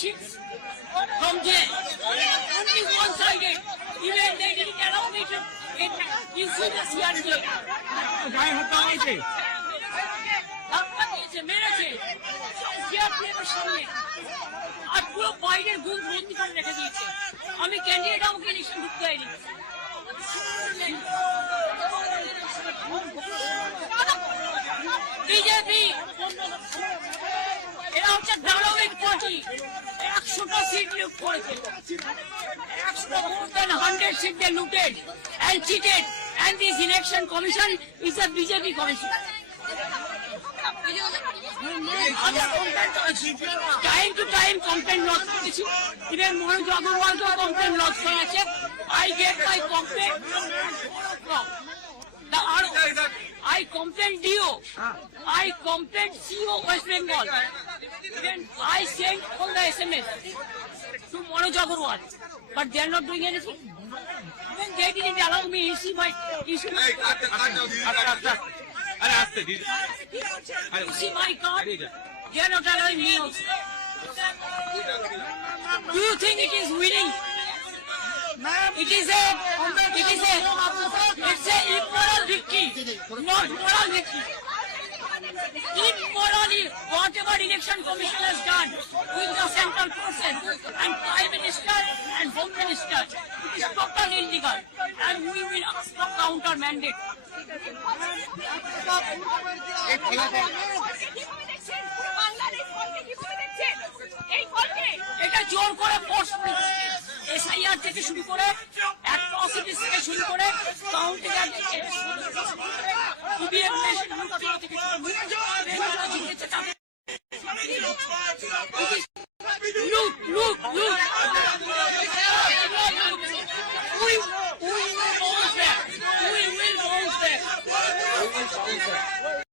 machines from jail. Only one-sided. Even they didn't allow me to issue the CRJ. গায়ে হাত দেওয়া হয়েছে। ধাক্কা দিয়েছে, মেরেছে সিআরপিএফের সামনে, আর পুরো বাইরের গুণ বন্দি করে রেখে দিয়েছে। আমি ক্যান্ডিডেট, আমাকে ইলেকশন ঢুকতে হয়নি। বিজেপি এরা হচ্ছে দানবিক পার্টি। 100টা সিট লুট করেছে, 100 seats they looted and cheated, and this election commission is a BJP commission. Time to time complaint lodge করেছি, even Manoj Agarwalকে complaint lodge করা আছে। I get my complaint from the RO. I complained DO. I complained CO West Bengal. Even I sent all the SMS to Manoj Agarwal, but they are not doing anything. Even they didn't allow me issue my see my card. They are not allowing me also. Do you think it is winning? It's a immoral victory, not moral victory. Immorally, whatever election commission has done with the central forces and prime minister and home minister, it is totally illegal, and we will ask for counter mandate. এটা জোর করে force করে SIR থেকে শুরু করে atrocities থেকে শুরু করে counting look, look, look. We will bounce back. We will bounce back.